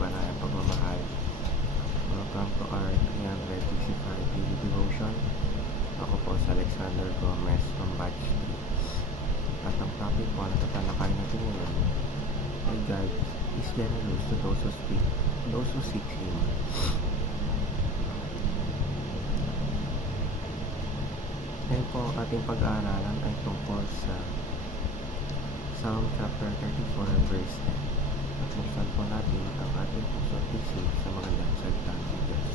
panayang pagmamahal. Welcome to our 365 daily devotion. Ako po si Alexander Gomez from Batch 3. At ang topic po na tatalakayin natin ngayon ay God is generous to those who seek Him. Ngayon po ang ating pag-aaralan ay tungkol sa Psalm chapter 34 verse 10. At buksan po natin ang ating puso at isip sa magandang salita ng Diyos.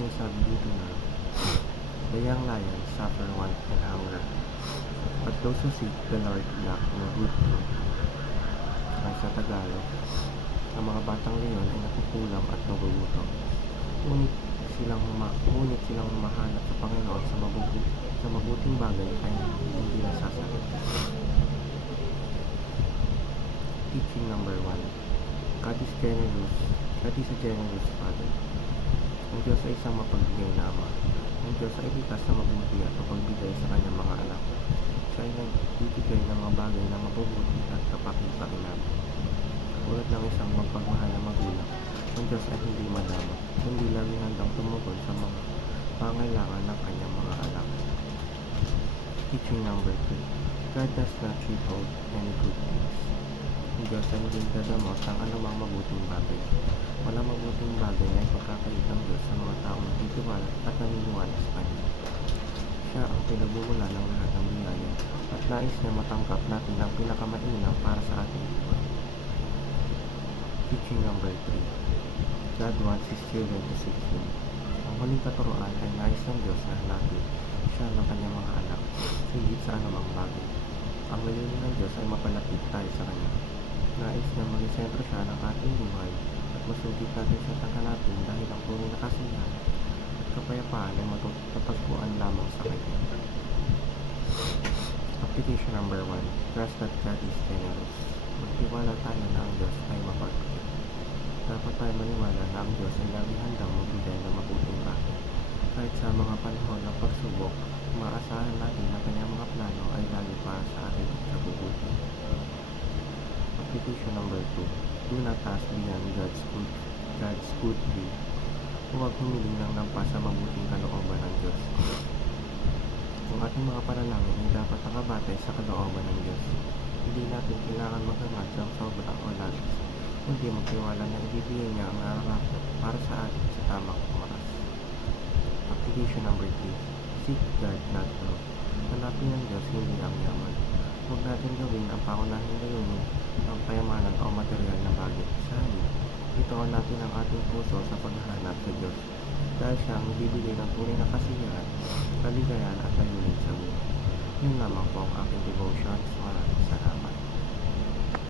Sinasabi dito na, the young lions suffer want and hunger, but those who seek the Lord lack no good thing. Ay sa Tagalog, ang mga batang leon ay nakukulam at nagugutom. Ngunit silang mahanap sa Panginoon sa mabuting bagay ay hindi nasasakit. Teaching number 1. God is generous. God is a generous Father. Ang Diyos ay isang mapagbigay na Ama. Ang Diyos ay likas sa mabuti at mapagbigay sa kanyang mga anak. Siya ay nagbibigay ng mga bagay na mabubuti at kapaki-pakinabang. Tulad ng isang magpagmahal na magulang, ang Diyos ay hindi madama, kundi laging handang tumugon sa mga pangailangan ng kanyang mga anak. Teaching number 2. God does not withhold any good things. Ang Diyos ay hindi dadamot ng anumang mabuting bagay. Walang mabuting bagay na ipagkakait ng Diyos sa mga taong nagtitiwala at naniniwala sa Kanya. Siya ang pinagmumula ng lahat ng biyaya at nais na matanggap natin ang pinakamainam para sa ating buhay. Teaching number 3. God wants His children to seek Him. Ang huling katuruan ay nais ng Diyos na hanapin siya ng kanyang mga anak, higit sa anumang bagay. Ang layunin ng Diyos ay mapalapit tayo sa Kanya. Nais na maging sentro siya ng ating buhay at masugit natin siya tanggalapin dahil ang tunay na kasiyahan at kapayapaan ay matatagpuan lamang sa Kanya. Application number 1. Trust that God is generous. Magtiwala tayo na ang Diyos ay mapagbigay. Dapat tayo maniwala na ang Diyos ay laging handang magbigay ng mabuting bagay. Kahit sa mga panahon ng pagsubok, maasahan natin na kanyang mga plano ay lagi para sa ating kabubuti. Application number 2. Do not ask beyond God's good will. Huwag humiling ng lampas sa mabuting kalooban ng Diyos. Ang ating mga panalangin ay dapat nakabatay sa kalooban ng Diyos. Hindi natin kailangan maghangad ng sobra o labis, kundi magtiwala na ibibigay niya ang nararapat para sa atin sa tamang oras. Application number 3. Seek God, not wealth. Hanapin ng Diyos, hindi ang yaman. Huwag natin gawin ang pangunahing layunin ng kayamanan o material na bagay. Sa halip, ituon natin ang ating puso sa paghahanap sa Diyos, dahil siya ang ibibigay ng tunay na kasiyahan, kaligayahan at layunin sa buhay. Yun lamang po ang aking devotions. Maraming salamat.